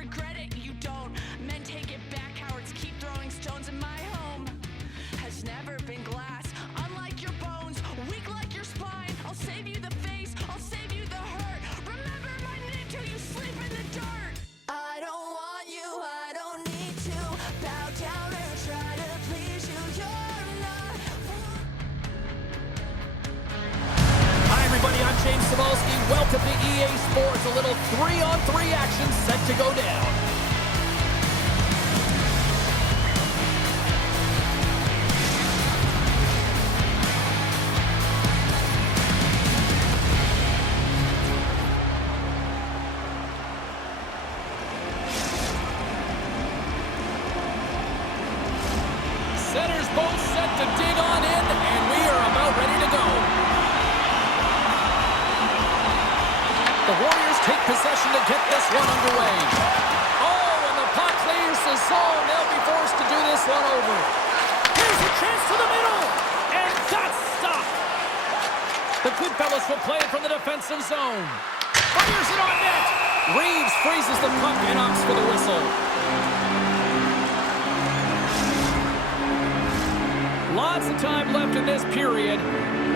regret it, you don't. Men take it back, cowards keep throwing stones, and my home has never been glass. Unlike your bones, weak like your spine. I'll save you the face, I'll save you the hurt. Remember my name till you sleep in the dirt. I don't want you, I don't need to bow down or try to please you. You're not. Hi everybody, I'm James Cybulski. Welcome to EA Sports. A little 3-on-3 action set to go down. Centers both set to dig on in, and we are about ready to go. The Warriors take possession to get this one underway. Oh, and the puck clears the zone. They'll be forced to do this one over. Here's a chance to the middle, and that's stopped. The Goodfellas will play it from the defensive zone. Fires it on net. Reeves freezes the puck and opts for the whistle. Lots of time left in this period.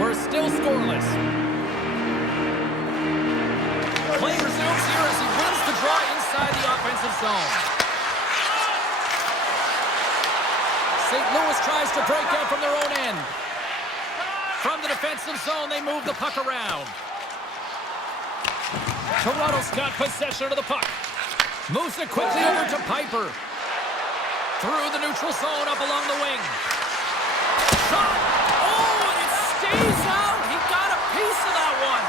We're still scoreless. Play resumes here as he wins the draw inside the offensive zone. St. Louis tries to break out from their own end. From the defensive zone, they move the puck around. Toronto's got possession of the puck. Moves it quickly over to Piper. Through the neutral zone, up along the wing. Shot. Oh, and it stays out. He got a piece of that one.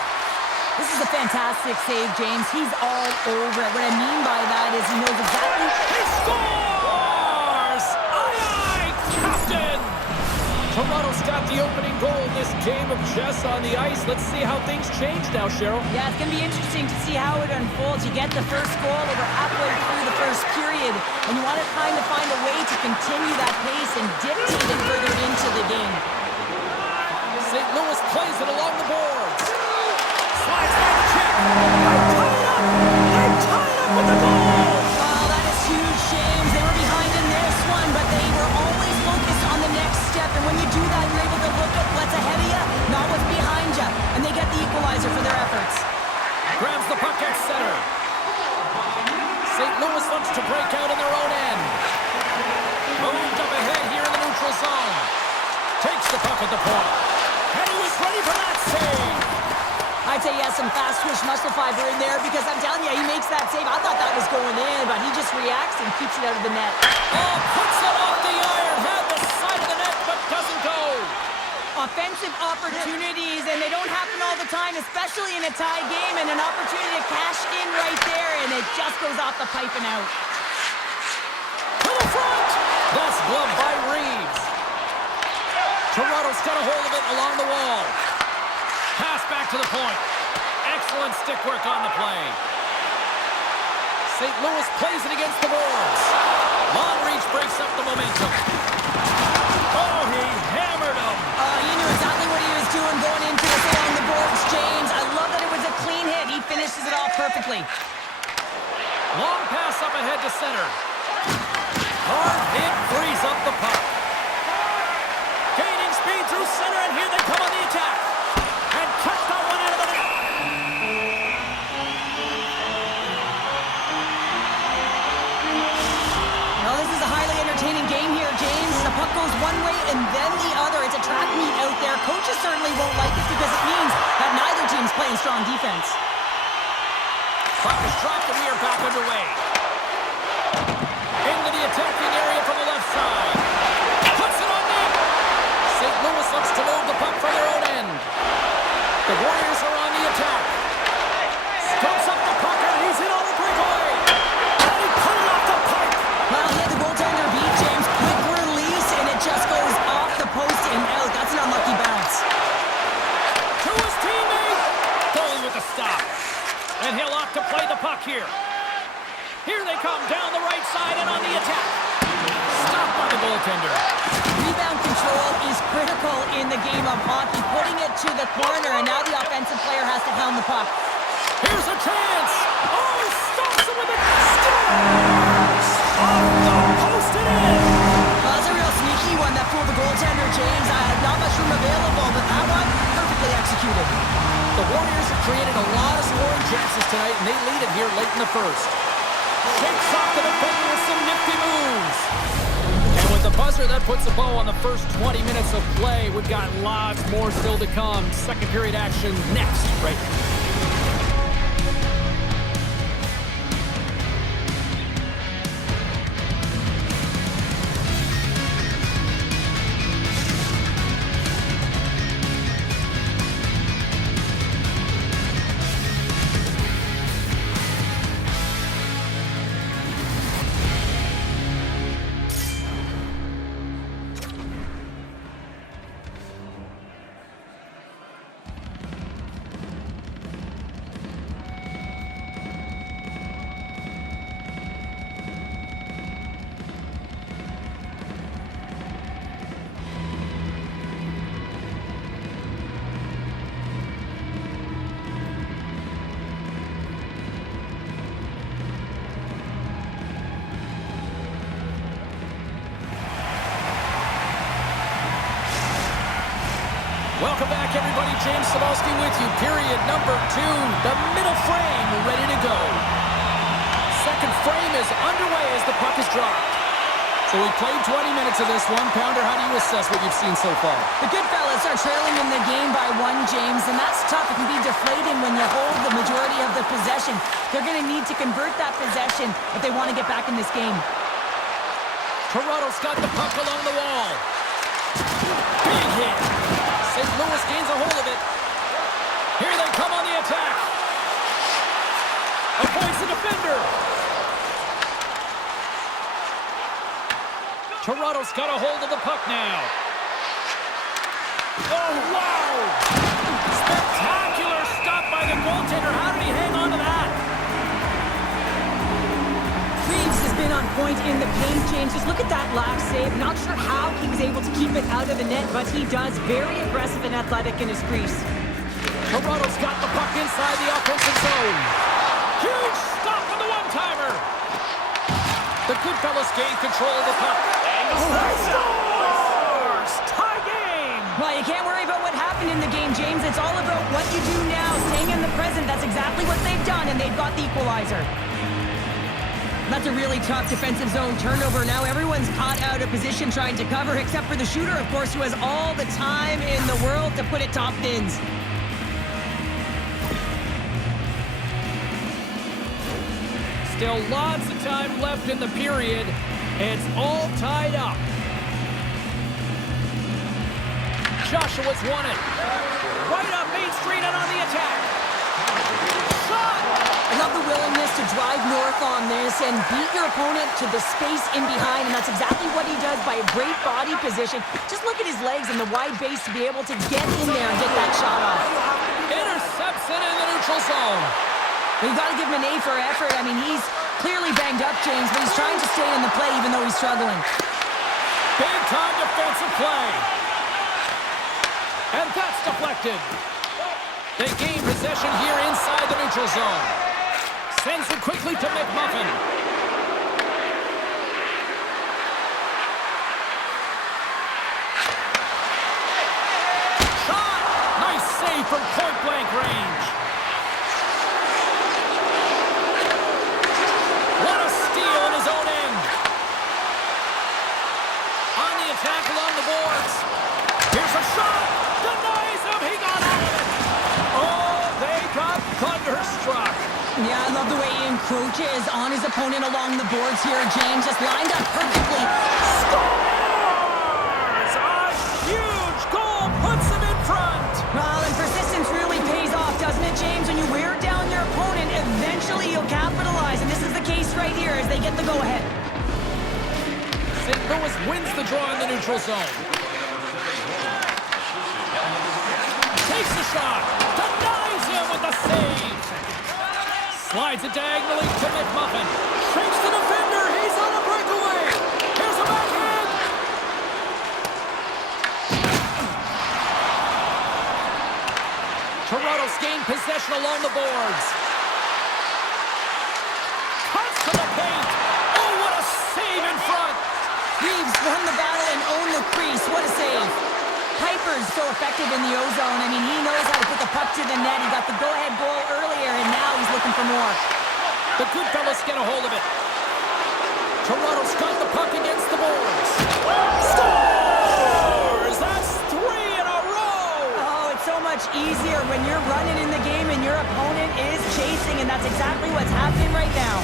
This is a fantastic save, James. He's all over it. What I mean by that is he knows exactly... He scores! Aye, aye, Captain! Toronto's got the opening goal in this game of chess on the ice. Let's see how things change now, Cheryl. Yeah, it's going to be interesting to see how it unfolds. You get the first goal over halfway through the first period, and you want to kind of find a way to continue that pace and dictate it further into the game. St. Louis plays it along the boards. Slides back the check. I'm tied up with the goal. Well, that is huge, James. They were behind in this one, but they were always focused on the next step. And when you do that, you're able to look at what's ahead of you, not what's behind you. And they get the equalizer for their efforts. Grabs the puck at center. St. Louis wants to break out in their own end. Moved up ahead here in the neutral zone. Takes the puck at the point. And he was ready for that save. I'd say he has some fast twitch muscle fiber in there because I'm telling you, he makes that save. I thought that was going in, but he just reacts and keeps it out of the net. Oh, puts it off the iron. Had the side of the net, but doesn't go. Offensive opportunities, and they don't happen all the time, especially in a tie game, and an opportunity to cash in right there, and it just goes off the pipe and out. To the front. That's gloved by Reeves. Toronto's got a hold of it along the wall. Pass back to the point. Excellent stick work on the play. St. Louis plays it against the boards. Long reach breaks up the momentum. Oh, he hammered him. He knew exactly what he was doing going into this along the boards, James. I love that it was a clean hit. He finishes it off perfectly. Long pass up ahead to center. Hard hit frees up the puck. Gaining speed through center, and here they come on the attack. And cut that one out of the net. Well, this is a highly entertaining game here, James. The puck goes one way and then the other. It's a track meet out there. Coaches certainly won't like this because it means that neither team's playing strong defense. Puck is dropped and we are back underway. Into the attacking area from the left side. Puts it on net. St. Louis looks to move the puck from their own end. The Warriors are on the attack. Stumps up the puck and he's in on the breakaway. And he put it off the pipe. Well, he had the goaltender beat, James. Quick release, and it just goes off the post and out. That's an unlucky bounce. To his teammate. Foley with the stop. And he'll opt to play the puck here. Here they come down the right side and on the attack. Stopped by the goaltender. Rebound control is critical in the game of hockey. Putting it to the corner, and now the offensive player has to hound the puck. Here's a chance. Oh, he stops it with a stick. buzzer. That puts a bow on the first 20 minutes of play. We've got lots more still to come. Second period action next, right here. Welcome back, everybody. James Cybulski with you. Period number 2. The middle frame ready to go. Second frame is underway as the puck is dropped. So we played 20 minutes of this one. Pounder, how do you assess what you've seen so far? The Goodfellas are trailing in the game by 1, James, and that's tough. It can be deflating when you hold the majority of the possession. They're going to need to convert that possession if they want to get back in this game. Toronto's got the puck along the wall. Big hit. St. Louis gains a hold of it. Here they come on the attack. Avoids the defender. Toronto's got a hold of the puck now. Oh, wow! Spectacular stop by the goaltender. How did he hang on to that? Reeves has been on point in the paint, James. Just look at that last save. Not sure how he was able to keep it out of the net, but he does. Very aggressive and athletic in his crease. Toronto's got the puck inside the offensive zone. Huge stop on the one-timer. The Goodfellas gain control of the puck. Scores! Tie game! Well, you can't worry about what happened in the game, James. It's all about what you do now, staying in the present. That's exactly what they've done, and they've got the equalizer. That's a really tough defensive zone turnover. Now everyone's caught out of position trying to cover, except for the shooter, of course, who has all the time in the world to put it top bins. Still lots of time left in the period. It's all tied up. Joshua's won it. Right up Main Street and on the attack. Shot! I love the willingness to drive north on this and beat your opponent to the space in behind, and that's exactly what he does by a great body position. Just look at his legs and the wide base to be able to get in there and get that shot off. Intercepts it in the neutral zone. We've got to give him an A for effort. I mean, he's clearly banged up, James, but he's trying to stay in the play even though he's struggling. Big-time defensive play. And that's deflected. They gain possession here inside the neutral zone. Sends it quickly to McMuffin. Shot! Nice save from point-blank range. What a steal in his own end. On the attack along the boards. Here's a shot. Denies him. He got out of it. Oh, they got thunderstruck. Yeah, I love the way he encroaches on his opponent along the boards here. James just lined up perfectly. Scores! A huge goal puts him in front. Well, and persistence really pays off, doesn't it, James? When you wear down your opponent, eventually you'll capitalize. And this is the case right here as they get the go-ahead. St. Louis wins the draw in the neutral zone. Takes the shot. Denies him with the save. Slides it diagonally to McMuffin. Shakes the defender. He's on a breakaway. Here's a backhand. Toronto's gained possession along the boards. Cuts to the paint. Oh, what a save in front. Reeves won the battle and owned the crease. What a save. Piper's so effective in the O-zone. I mean, he knows how to put the puck to the net. He got the go-ahead goal earlier, and now he's looking for more. The Goodfellas get a hold of it. Toronto's got the puck against the boards. easier when you're running in the game and your opponent is chasing, and that's exactly what's happening right now.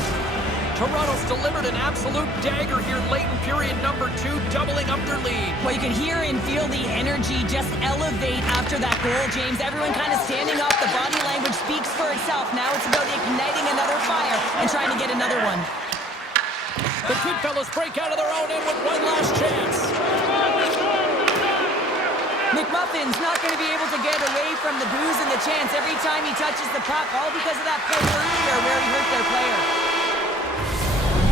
Toronto's delivered an absolute dagger here late in period number 2, doubling up their lead. Well, you can hear and feel the energy just elevate after that goal, James. Everyone kind of standing up. The body language speaks for itself. Now it's about igniting another fire and trying to get another one. The Kid Fellas break out of their own end with one last chance. McMuffin's not going to be able to get away from the boos and the chance every time he touches the puck, all because of that play earlier where he hurt their player.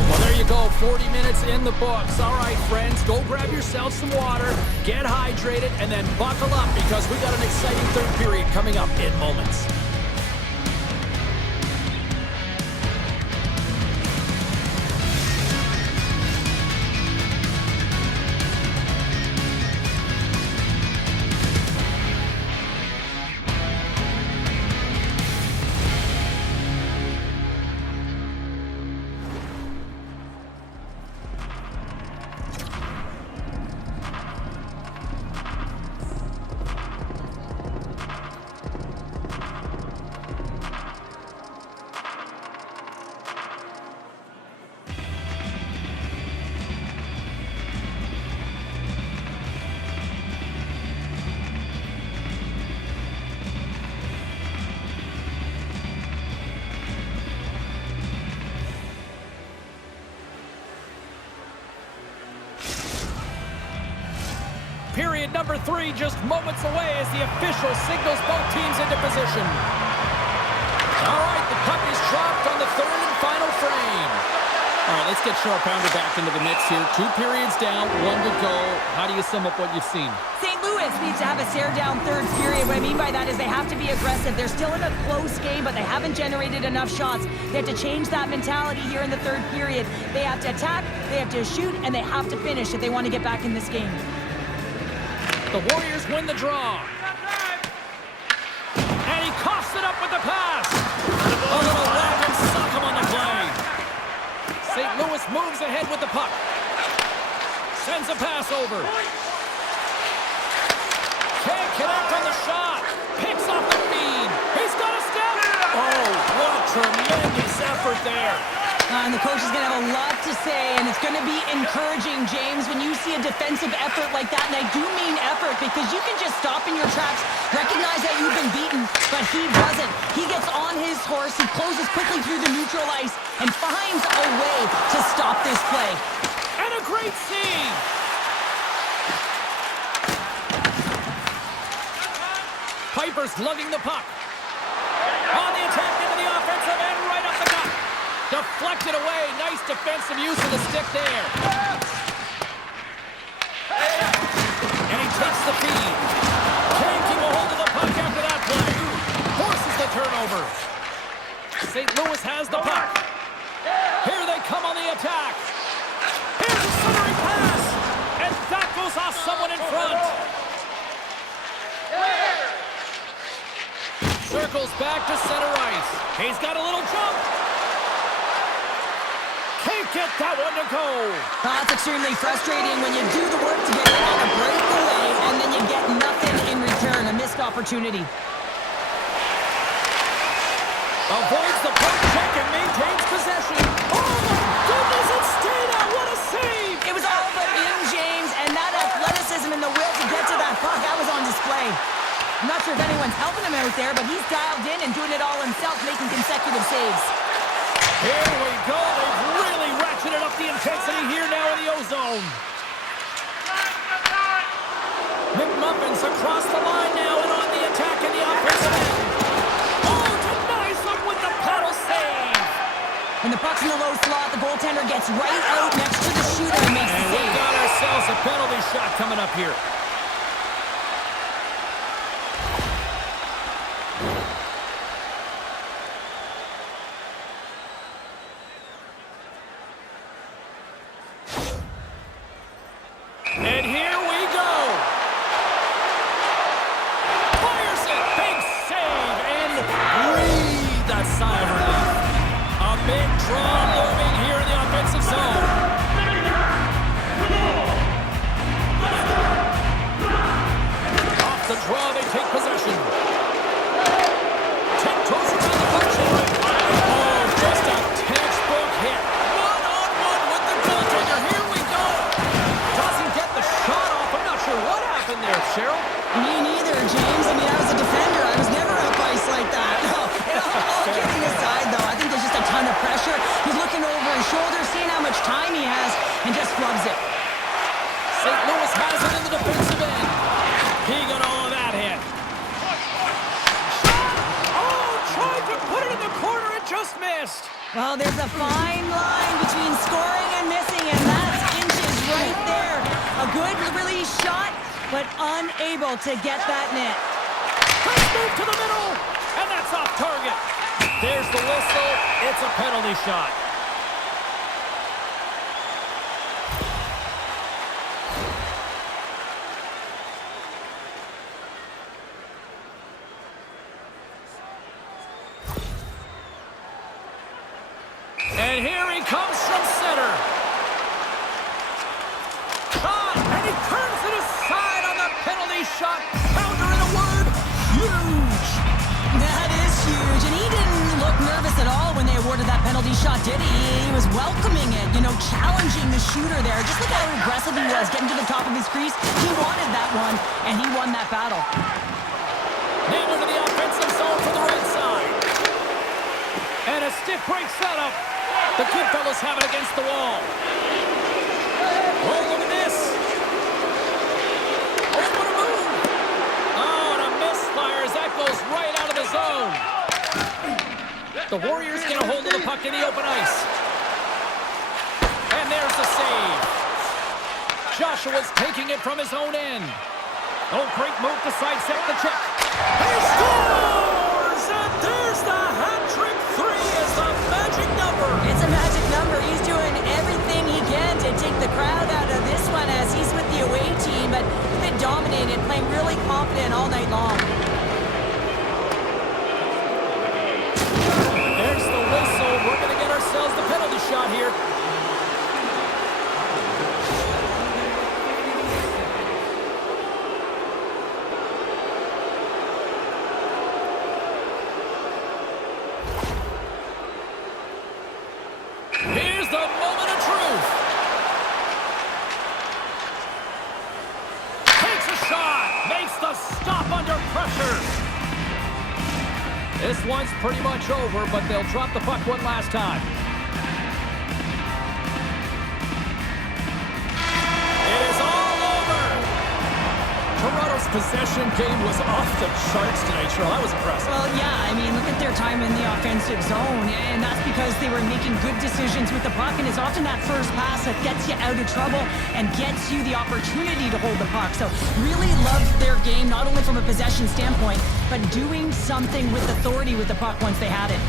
Well, there you go, 40 minutes in the books. All right, friends, go grab yourself some water, get hydrated, and then buckle up because we got an exciting third period coming up in moments. Period number 3 just moments away as the official signals both teams into position. All right, the puck is dropped on the third and final frame. All right, let's get Sharp Pounder back into the mix here. 2 periods down, 1 to go. How do you sum up what you've seen? St. Louis needs to have a stare-down third period. What I mean by that is they have to be aggressive. They're still in a close game, but they haven't generated enough shots. They have to change that mentality here in the third period. They have to attack, they have to shoot, and they have to finish if they want to get back in this game. The Warriors win the draw. And he coughs it up with the pass. A little whack and sock him on the play. St. Louis moves ahead with the puck. Sends a pass over. Can't connect on the shot. Picks off the feed. He's got a step. Oh, what a tremendous effort there. And the coach is going to have a lot to say, and it's going to be encouraging, James, when you see a defensive effort like that. And I do mean effort because you can just stop in your tracks, recognize that you've been beaten, but he doesn't. He gets on his horse, he closes quickly through the neutral ice, and finds a way to stop this play. And a great save. Piper's lugging the puck. On the attack into the offensive end, right up the gut. Deflected away. Nice defensive use of the stick there. And he takes the feed. Can't keep a hold of the puck after that play. Forces the turnover. St. Louis has the puck. Here they come on the attack. Here's a centering pass. And that goes off someone in front. Circles back to center ice. He's got a little jump. Can't get that one to go. That's extremely frustrating when you do the work to get in on a breakaway and then you get nothing in return. A missed opportunity. Avoids the puck check and maintains possession. Oh my goodness, it's stayed out. What a save. It was all but in, James, and that athleticism and the will to get to that puck, that was on display. I'm not sure if anyone's helping him out there, but he's dialed in and doing it all himself, making consecutive saves. Here we go. They've really ratcheted up the intensity here now in the O-zone. McMuffin's across the line now and on the attack in the offensive end. Oh, denies them with the paddle save. When the puck's in the low slot, the goaltender gets right out next to the shooter and makes the And we save. got ourselves a penalty shot coming up here. And here we go. Fires it. Big save. And breathe a sigh of relief. A big draw looming here in the offensive zone. loves it. St. Louis has it in the defensive end. He got all of that hit. Oh, tried to put it in the corner. It just missed. Well, there's a fine line between scoring and missing, and that's inches right there. A good release shot, but unable to get that net. Quick move to the middle, and that's off target. There's the whistle. It's a penalty shot. And here he comes from center. Shot, and he turns it aside on the penalty shot. Pounder, in a word, huge. That is huge, and he didn't look nervous at all when they awarded that penalty shot, did he? He was welcoming it, challenging the shooter there. Just look how aggressive he was, getting to the top of his crease. He wanted that one, and he won that battle. Now into the offensive zone to the right side. And a stick break setup. The Goodfellas have it against the wall. Oh, look at this. Oh, what a move. Oh, and a misfire as that goes right out of the zone. The Warriors get a hold of the puck in the open ice. And there's the save. Joshua's taking it from his own end. Oh, great move to sidestep the check. He scores! And there's the hat trick. 3 is the magic number. It's a magic number. He's doing everything he can to take the crowd out of this one as he's with the away team, but he's been dominated, playing really confident all night long. There's the whistle. We're going to get ourselves the penalty shot here. Here's the moment of truth. Takes a shot. Makes the stop under pressure. This one's pretty much over, but they'll drop the puck one last time. It is all over. Toronto's possession game was off the charts tonight, Cheryl. That was impressive. Well, yeah, look at their time in the offensive zone, and that's because they were making good decisions with the puck, and it's often that first pass that gets you out of trouble and gets you the opportunity to hold the puck. So really loved their game, not only from a possession standpoint, but doing something with authority with the puck once they had it.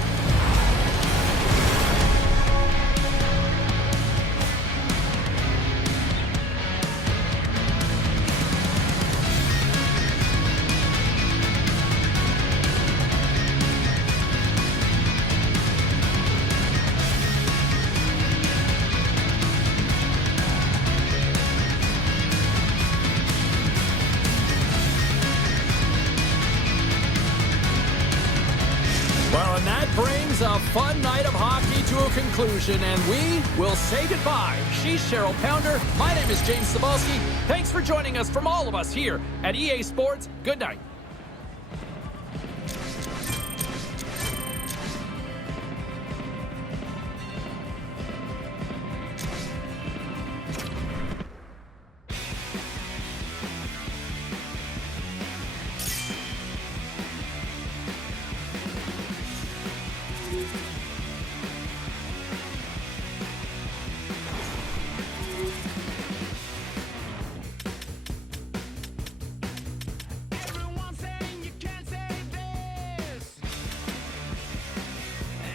Well, and that brings a fun night of hockey to a conclusion, and we will say goodbye. She's Cheryl Pounder. My name is James Cebulski. Thanks for joining us from all of us here at EA Sports. Good night.